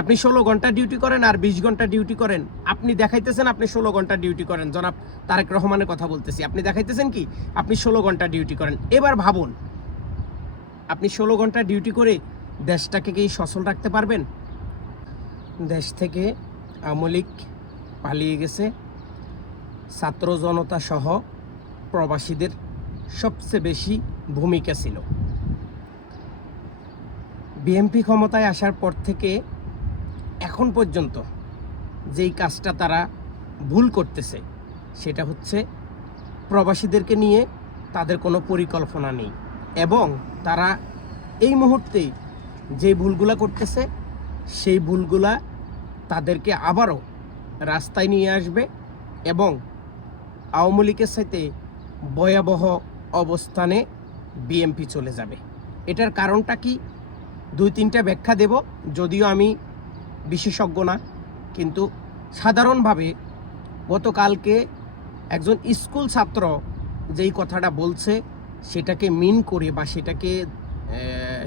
আপনি 16 ঘন্টা ডিউটি করেন আর 20 ঘন্টা ডিউটি করেন, আপনি দেখাইতেছেন আপনি 16 ঘন্টা ডিউটি করেন। জনাব তারেক রহমানের কথা বলতেছি, আপনি দেখাইতেছেন কি আপনি 16 ঘন্টা ডিউটি করেন। এবার ভাবুন, আপনি 16 ঘন্টা ডিউটি করে দেশটাকে কি সচল রাখতে পারবেন? দেশ থেকে আওয়ামী লীগ পালিয়ে গেছে, ছাত্র জনতা সহ প্রবাসীদের সবচেয়ে বেশি ভূমিকা ছিল। বিএনপি ক্ষমতায় আসার পর থেকে এখন পর্যন্ত যেই কাজটা তারা ভুল করতেছে সেটা হচ্ছে প্রবাসীদেরকে নিয়ে তাদের কোনো পরিকল্পনা নেই, এবং তারা এই মুহূর্তে যে ভুলগুলা করতেছে সেই ভুলগুলা তাদেরকে আবারও রাস্তায় নিয়ে আসবে এবং আওয়ামী লীগের সাথে ভয়াবহ অবস্থানে বিএনপি চলে যাবে। এটার কারণটা কি 2-3টা ব্যাখ্যা দেব, যদিও আমি বিশেষজ্ঞ না, কিন্তু সাধারণভাবে গতকালকে একজন স্কুল ছাত্র যেই কথাটা বলছে সেটাকে মিন করে বা সেটাকে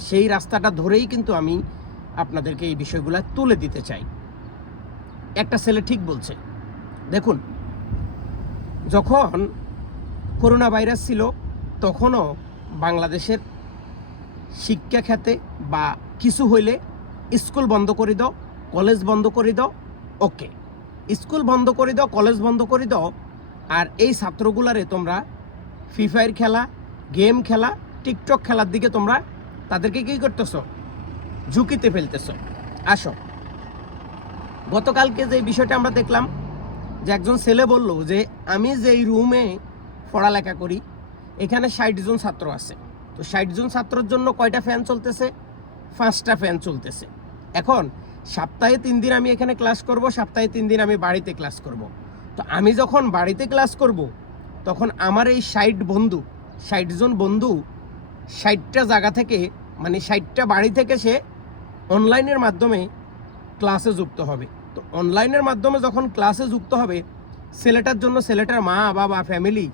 সেই রাস্তাটা ধরেই কিন্তু আমি আপনাদেরকে এই বিষয়গুলো তুলে দিতে চাই। একটা ছেলে ঠিক বলছে, দেখুন, যখন করোনা ভাইরাস ছিল তখনও বাংলাদেশের শিক্ষা খাতে বা কিছু হইলে স্কুল বন্ধ করে দাও, কলেজ বন্ধ করে দাও, ওকে, স্কুল বন্ধ করে দাও, কলেজ বন্ধ করে দাও, আর এই ছাত্রগুলারে তোমরা ফ্রি ফায়ার খেলা, গেম খেলা, টিকটক খেলার দিকে তোমরা তাদেরকে কী করতেছো, ঝুঁকিতে ফেলতেছো। আসো, গতকালকে যে বিষয়টা আমরা দেখলাম যে একজন ছেলে বলল যে আমি যেই রুমে পড়ালেখা করি এখানে 60 জন ছাত্র আছে, তো 60 জন ছাত্রের জন্য কয়টা ফ্যান চলতেছে? 5টা ফ্যান চলতেছে। এখন সপ্তাহে 3 দিন আমি এখানে ক্লাস করব, সপ্তাহে 3 দিন আমি বাড়িতে ক্লাস করব। তো আমি যখন বাড়িতে ক্লাস করব তখন আমার এই 60 জন বন্ধু 60টা জায়গা থেকে, মানে 60টা বাড়ি থেকে সে অনলাইনের মাধ্যমে ক্লাসে যুক্ত হবে। তো অনলাইনের মাধ্যমে যখন ক্লাসে যুক্ত হবে, ছেলেটার জন্য ছেলেটার মা বাবা ফ্যামিলি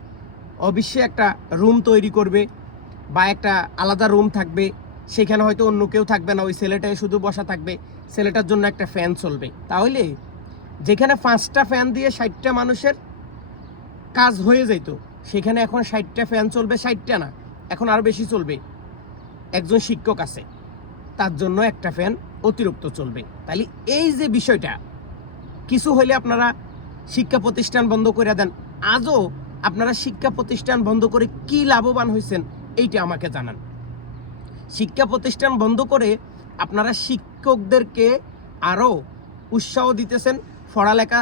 অবশ্যই একটা রুম তৈরি করবে বা একটা আলাদা রুম থাকবে, সেখানে হয়তো অন্য কেউ থাকবে না, ওই ছেলেটাই শুধু বসা থাকবে, ছেলেটার জন্য একটা ফ্যান চলবে। তাহলে যেখানে 5টা ফ্যান দিয়ে 60টা মানুষের কাজ হয়ে যেত, সেখানে এখন 60টা ফ্যান চলবে, 60টা না, এখন আরও বেশি চলবে। একজন শিক্ষক আছে, তার জন্য একটা ফ্যান অতিরিক্ত চলবে। তাহলে এই যে বিষয়টা, কিছু হইলে আপনারা শিক্ষা প্রতিষ্ঠান বন্ধ করে দেন, আজও আপনারা শিক্ষা প্রতিষ্ঠান বন্ধ করে কি লাভবান হয়েছেন এইটা আমাকে জানান। শিক্ষা প্রতিষ্ঠান বন্ধ করে আপনারা শিক্ষকদেরকে আরও উৎসাহ দিতেছেন, পড়ালেখা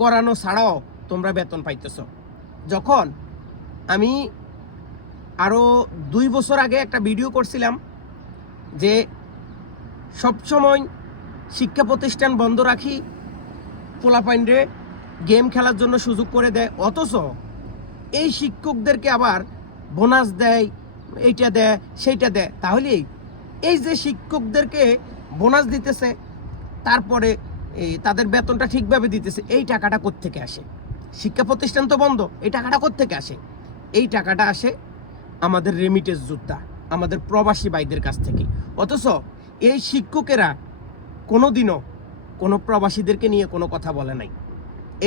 করানো ছাড়াও তোমরা বেতন পাইতেছ। যখন আমি আরও 2 বছর আগে একটা ভিডিও করছিলাম যে সবসময় শিক্ষা প্রতিষ্ঠান বন্ধ রাখি, পোলাপাইনরে গেম খেলার জন্য সুযোগ করে দেয়, অথচ এই শিক্ষকদেরকে আবার বোনাস দেয়, এইটা দেয় সেইটা দেয়। তাহলে এই যে শিক্ষকদেরকে বোনাস দিতেছে, তারপরে এই তাদের বেতনটা ঠিকভাবে দিতেছে, এই টাকাটা কোত্থেকে আসে? শিক্ষা প্রতিষ্ঠান তো বন্ধ, এই টাকাটা কোত্থেকে আসে? এই টাকাটা আসে আমাদের রেমিটেন্স যোদ্ধা, আমাদের প্রবাসী ভাইদের কাছ থেকে। অথচ এই শিক্ষকেরা কোনোদিনও কোনো প্রবাসীদেরকে নিয়ে কোনো কথা বলে নাই।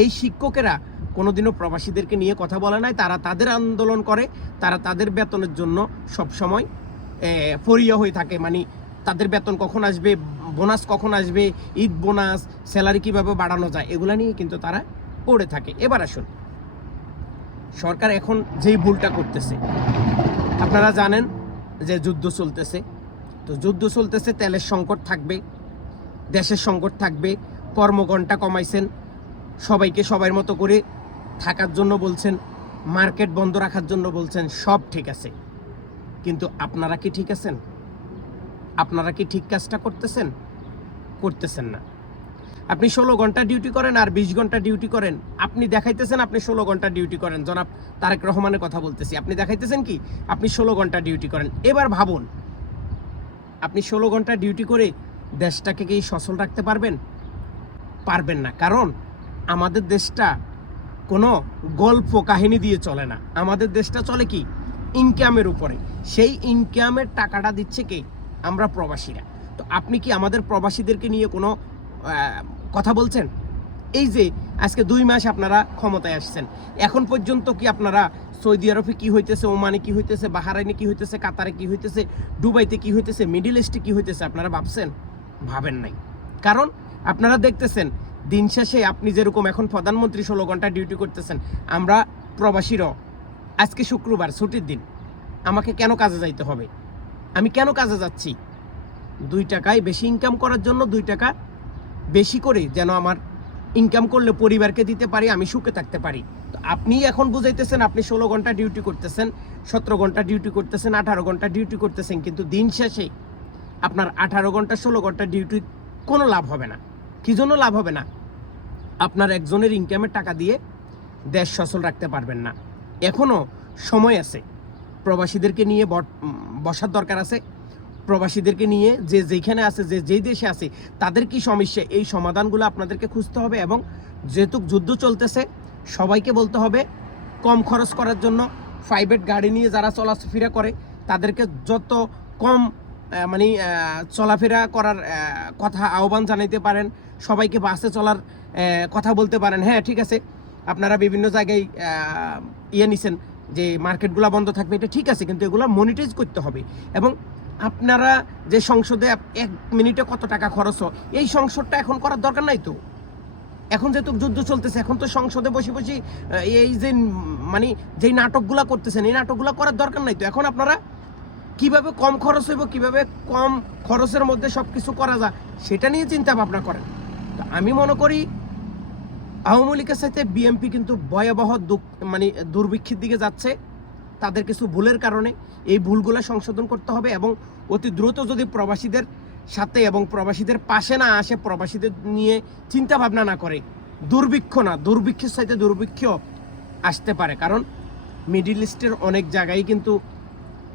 এই শিক্ষকেরা কোনোদিনও প্রবাসীদেরকে নিয়ে কথা বলে নাই। তারা তাদের আন্দোলন করে, তারা তাদের বেতনের জন্য সবসময় ফরিয়া হয়ে থাকে, মানে তাদের বেতন কখন আসবে, বোনাস কখন আসবে, ঈদ বোনাস, স্যালারি কীভাবে বাড়ানো যায়, এগুলো নিয়ে কিন্তু তারা পড়ে থাকে। এবার আসুন, সরকার এখন যেই ভুলটা করতেছে, আপনারা জানেন যে যুদ্ধ চলতেছে, তো যুদ্ধ চলতেছে, তেলের সংকট থাকবে, দেশের সংকট থাকবে, কর্মঘণ্টা কমাইছেন, সবাইকে সবার মতো করে থাকার জন্য বলছেন, মার্কেট বন্ধ রাখার জন্য বলছেন, সব ঠিক আছে, কিন্তু আপনারা কি ঠিক আছেন? আপনারা কি ঠিক কাজটা করতেছেন? করতেছেন না। আপনি 16 ঘন্টা ডিউটি করেন আর 20 ঘন্টা ডিউটি করেন, আপনি দেখাইতেছেন আপনি 16 ঘন্টা ডিউটি করেন। জনাব তারেক রহমানের কথা বলতেছি, আপনি দেখাইতেছেন কি আপনি 16 ঘন্টা ডিউটি করেন। এবার ভাবুন, আপনি 16 ঘন্টা ডিউটি করে দেশটাকে কি সচল রাখতে পারবেন? পারবেন না, কারণ আমাদের দেশটা কোনো গল্প কাহিনী দিয়ে চলে না। আমাদের দেশটা চলে কি ইনকামের উপরে। সেই ইনকামের টাকাটা দিচ্ছে কে? আমরা প্রবাসীরা। তো আপনি কি আমাদের প্রবাসীদেরকে নিয়ে কোনো কথা বলছেন? এই যে আজকে 2 মাস আপনারা ক্ষমতায় আসছেন, এখন পর্যন্ত কি আপনারা সৌদি আরবে কি হইতেছে, ওমানে কি হইতেছে, বাহারাইনে কি হইতেছে, কাতারে কি হইতেছে, দুবাইতে কি হইতেছে, মিডল ইস্টে কি হইতেছে আপনারা ভাবছেন? ভাবেন নাই। কারণ আপনারা দেখতেছেন দিন শেষে আপনি যেরকম এখন প্রধানমন্ত্রী 16 ঘন্টা ডিউটি করতেছেন, আমরা প্রবাসীরাও আজকে শুক্রবার ছুটির দিন, আমাকে কেন কাজে যাইতে হবে? আমি কেন কাজে যাচ্ছি? 2 টাকায় বেশি ইনকাম করার জন্য, 2 টাকা বেশি করে যেন আমার ইনকাম করলে পরিবারকে দিতে পারি, আমি সুখে থাকতে পারি। তো আপনি এখন বুঝাইতেছেন আপনি 16 ঘন্টা ডিউটি করতেছেন, 17 ঘন্টা ডিউটি করতেছেন, 18 ঘন্টা ডিউটি করতেছেন, কিন্তু দিন শেষে আপনার 18 ঘন্টা 16 ঘন্টা ডিউটি কোনো লাভ হবে না। কি জন্য লাভ হবে না? আপনার একজনের ইনকামের টাকা দিয়ে দেশ সচল রাখতে পারবেন না। এখনও সময় আছে, প্রবাসীদেরকে নিয়ে বসার দরকার আছে। প্রবাসীদেরকে নিয়ে যে যেখানে আছে, যে যেই দেশে আছে, তাদের কি সমস্যা, এই সমাধানগুলো আপনাদেরকে খুঁজতে হবে। এবং যেহেতু যুদ্ধ চলতেছে, সবাইকে বলতে হবে কম খরচ করার জন্য। প্রাইভেট গাড়ি নিয়ে যারা চলাফেরা করে তাদেরকে যত কম চলাফেরা করার কথা আহ্বান জানাইতে পারেন। সবাইকে বাসে চলার কথা বলতে পারেন। হ্যাঁ, ঠিক আছে, আপনারা বিভিন্ন জায়গায় নিছেন যে মার্কেটগুলো বন্ধ থাকবে, এটা ঠিক আছে, কিন্তু এগুলো মনিটাইজ করতে হবে। এবং আপনারা যে সংসদে 1 মিনিটে কত টাকা খরচ হয়, এই সংসদটা এখন করার দরকার নাই তো। এখন যেহেতু যুদ্ধ চলতেছে, এখন তো সংসদে বসে বসে এই যে যেই নাটকগুলো করতেছেন, এই নাটকগুলো করার দরকার নাই তো। এখন আপনারা কিভাবে কম খরচ হইব, কিভাবে কম খরচের মধ্যে সব কিছু করা যায়, সেটা নিয়ে চিন্তা ভাবনা করেন। তো আমি মনে করি আওয়ামী লীগের সাথে বিএনপি কিন্তু ভয়াবহ দুর্ভিক্ষের দিকে যাচ্ছে। তাদের কিছু ভুলের কারণে এই ভুলগুলো সংশোধন করতে হবে এবং অতি দ্রুত যদি প্রবাসীদের সাথে এবং প্রবাসীদের পাশে না আসে, প্রবাসীদের নিয়ে চিন্তা ভাবনা না করে, দুর্ভিক্ষের সাথে দুর্ভিক্ষ আসতে পারে। কারণ মিডল ইস্টের অনেক জায়গায় কিন্তু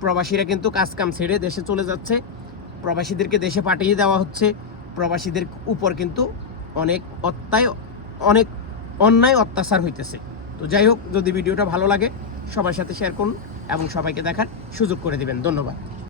প্রবাসীরা কিন্তু কাজকাম ছেড়ে দেশে চলে যাচ্ছে, প্রবাসীদেরকে দেশে পাঠিয়ে দেওয়া হচ্ছে, প্রবাসীদের উপর কিন্তু অনেক অন্যায় অত্যাচার হইতেছে। তো যাই হোক, যদি ভিডিওটা ভালো লাগে সবার সাথে শেয়ার করুন এবং সবাইকে দেখার সুযোগ করে দিবেন। ধন্যবাদ।